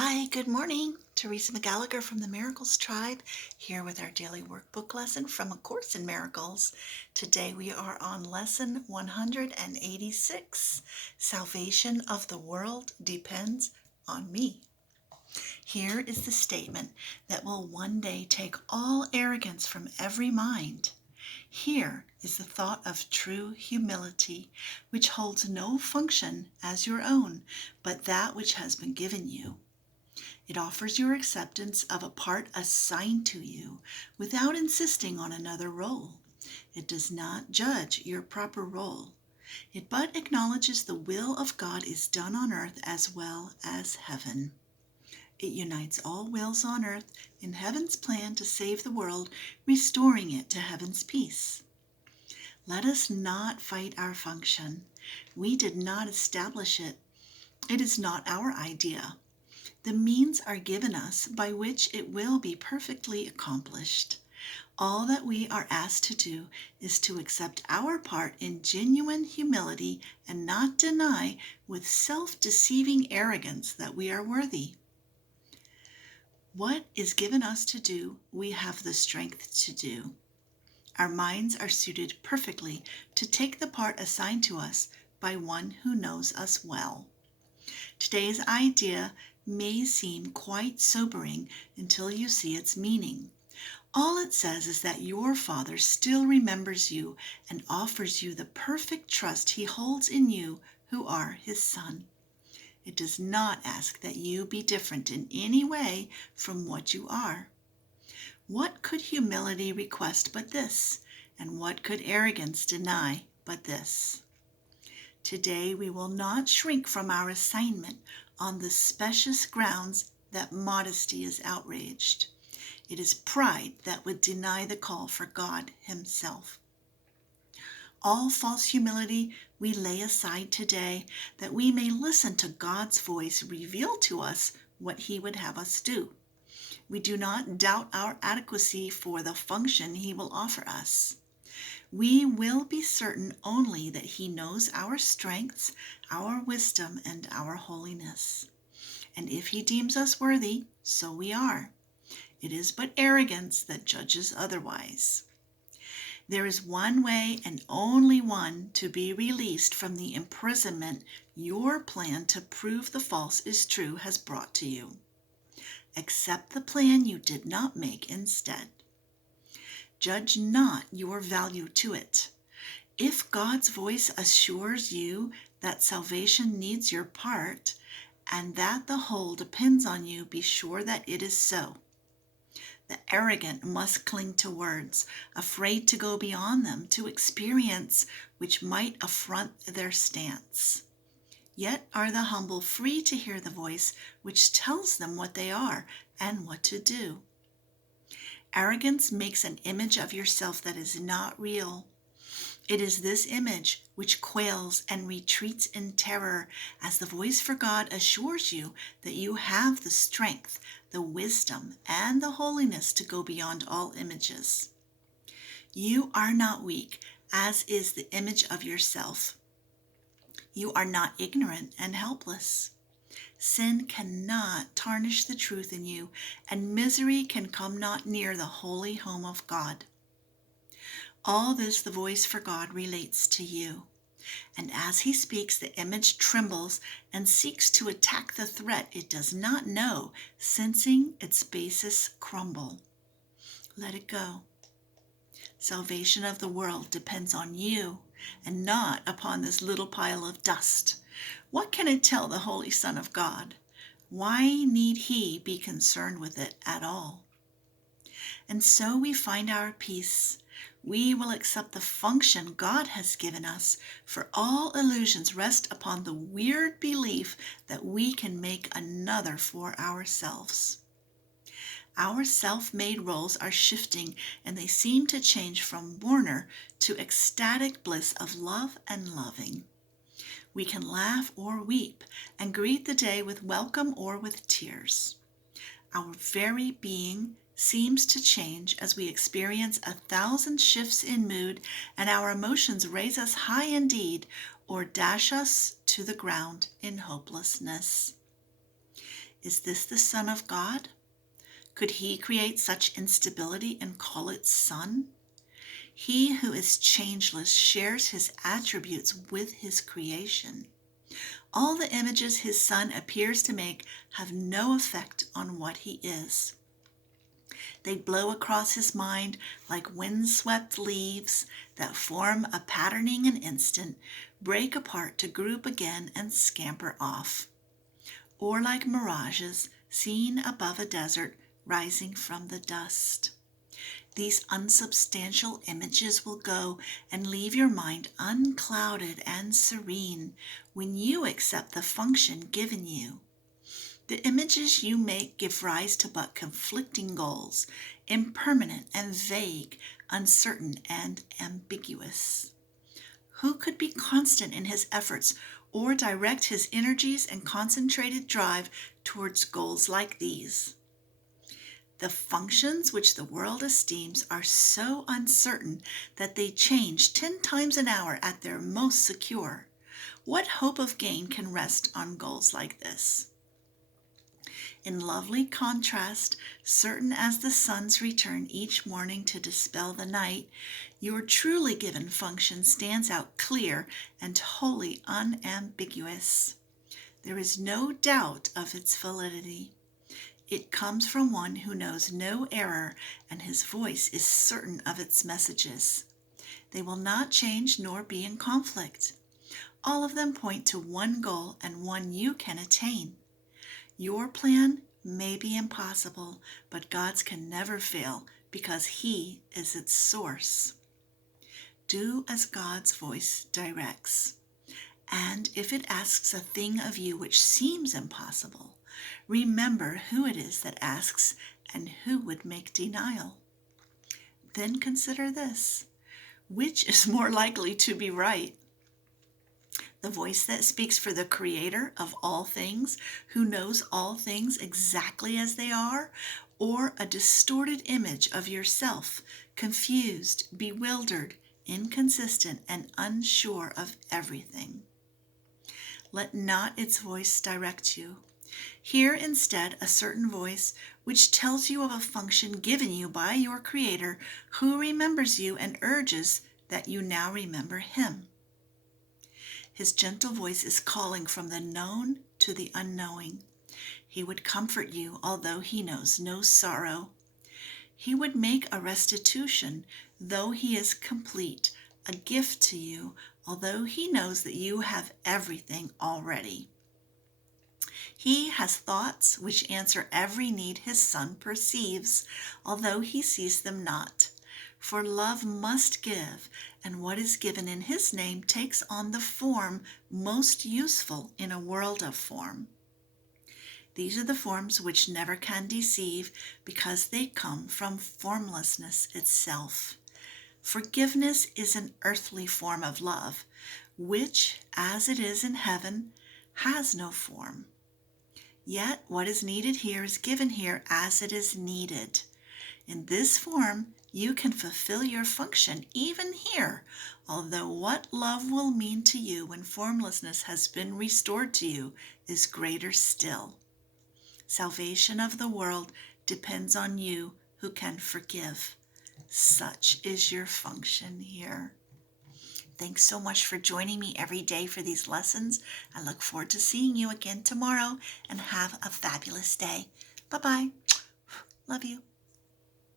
Hi, good morning. Teresa McGallicher from the Miracles Tribe, here with our daily workbook lesson from A Course in Miracles. Today we are on lesson 186. Salvation of the world depends on me. Here is the statement that will one day take all arrogance from every mind. Here is the thought of true humility, which holds no function as your own, but that which has been given you. It offers your acceptance of a part assigned to you without insisting on another role. It does not judge your proper role. It but acknowledges the will of God is done on earth as well as heaven. It unites all wills on earth in heaven's plan to save the world, restoring it to heaven's peace. Let us not fight our function. We did not establish it. It is not our idea. The means are given us by which it will be perfectly accomplished. All that we are asked to do is to accept our part in genuine humility and not deny with self-deceiving arrogance that we are worthy. What is given us to do, we have the strength to do. Our minds are suited perfectly to take the part assigned to us by one who knows us well. Today's idea may seem quite sobering until you see its meaning. All it says is that your Father still remembers you and offers you the perfect trust He holds in you who are His Son. It does not ask that you be different in any way from what you are. What could humility request but this? And what could arrogance deny but this? Today we will not shrink from our assignment on the specious grounds that modesty is outraged. It is pride that would deny the call for God Himself. All false humility we lay aside today, that we may listen to God's voice reveal to us what He would have us do. We do not doubt our adequacy for the function He will offer us. We will be certain only that He knows our strengths, our wisdom, and our holiness. And if He deems us worthy, so we are. It is but arrogance that judges otherwise. There is one way and only one to be released from the imprisonment your plan to prove the false is true has brought to you. Accept the plan you did not make instead. Judge not your value to it. If God's voice assures you that salvation needs your part, and that the whole depends on you, be sure that it is so. The arrogant must cling to words, afraid to go beyond them, to experience which might affront their stance. Yet are the humble free to hear the voice which tells them what they are and what to do. Arrogance makes an image of yourself that is not real. It is this image which quails and retreats in terror as the voice for God assures you that you have the strength, the wisdom, and the holiness to go beyond all images. You are not weak, as is the image of yourself. You are not ignorant and helpless. Sin cannot tarnish the truth in you, and misery can come not near the holy home of God. All this the voice for God relates to you. And as He speaks, the image trembles and seeks to attack the threat it does not know, sensing its basis crumble. Let it go. Salvation of the world depends on you and not upon this little pile of dust. What can it tell the Holy Son of God? Why need He be concerned with it at all? And so we find our peace. We will accept the function God has given us, for all illusions rest upon the weird belief that we can make another for ourselves. Our self-made roles are shifting, and they seem to change from mourner to ecstatic bliss of love and loving. We can laugh or weep and greet the day with welcome or with tears. Our very being seems to change as we experience 1,000 shifts in mood, and our emotions raise us high indeed or dash us to the ground in hopelessness. Is this the Son of God? Could he create such instability and call it Son? He who is changeless shares his attributes with his creation. All the images his Son appears to make have no effect on what he is. They blow across his mind like windswept leaves that form a patterning an instant, break apart to group again and scamper off. Or like mirages seen above a desert rising from the dust. These unsubstantial images will go and leave your mind unclouded and serene when you accept the function given you. The images you make give rise to but conflicting goals, impermanent and vague, uncertain and ambiguous. Who could be constant in his efforts or direct his energies and concentrated drive towards goals like these? The functions which the world esteems are so uncertain that they change 10 times an hour at their most secure. What hope of gain can rest on goals like this? In lovely contrast, certain as the sun's return each morning to dispel the night, your truly given function stands out clear and wholly unambiguous. There is no doubt of its validity. It comes from one who knows no error, and his voice is certain of its messages. They will not change nor be in conflict. All of them point to one goal and one you can attain. Your plan may be impossible, but God's can never fail because He is its source. Do as God's voice directs. And if it asks a thing of you which seems impossible, remember who it is that asks and who would make denial. Then consider this. Which is more likely to be right? The voice that speaks for the Creator of all things, who knows all things exactly as they are, or a distorted image of yourself, confused, bewildered, inconsistent, and unsure of everything? Let not its voice direct you. Hear instead a certain voice which tells you of a function given you by your Creator, who remembers you and urges that you now remember Him. His gentle voice is calling from the known to the unknowing. He would comfort you, although He knows no sorrow. He would make a restitution, though He is complete, a gift to you, although He knows that you have everything already. He has thoughts which answer every need His Son perceives, although He sees them not. For love must give, and what is given in His name takes on the form most useful in a world of form. These are the forms which never can deceive, because they come from formlessness itself. Forgiveness is an earthly form of love, which, as it is in heaven, has no form. Yet what is needed here is given here as it is needed. In this form, you can fulfill your function even here, although what love will mean to you when formlessness has been restored to you is greater still. Salvation of the world depends on you who can forgive. Such is your function here. Thanks so much for joining me every day for these lessons. I look forward to seeing you again tomorrow, and have a fabulous day. Bye-bye. Love you.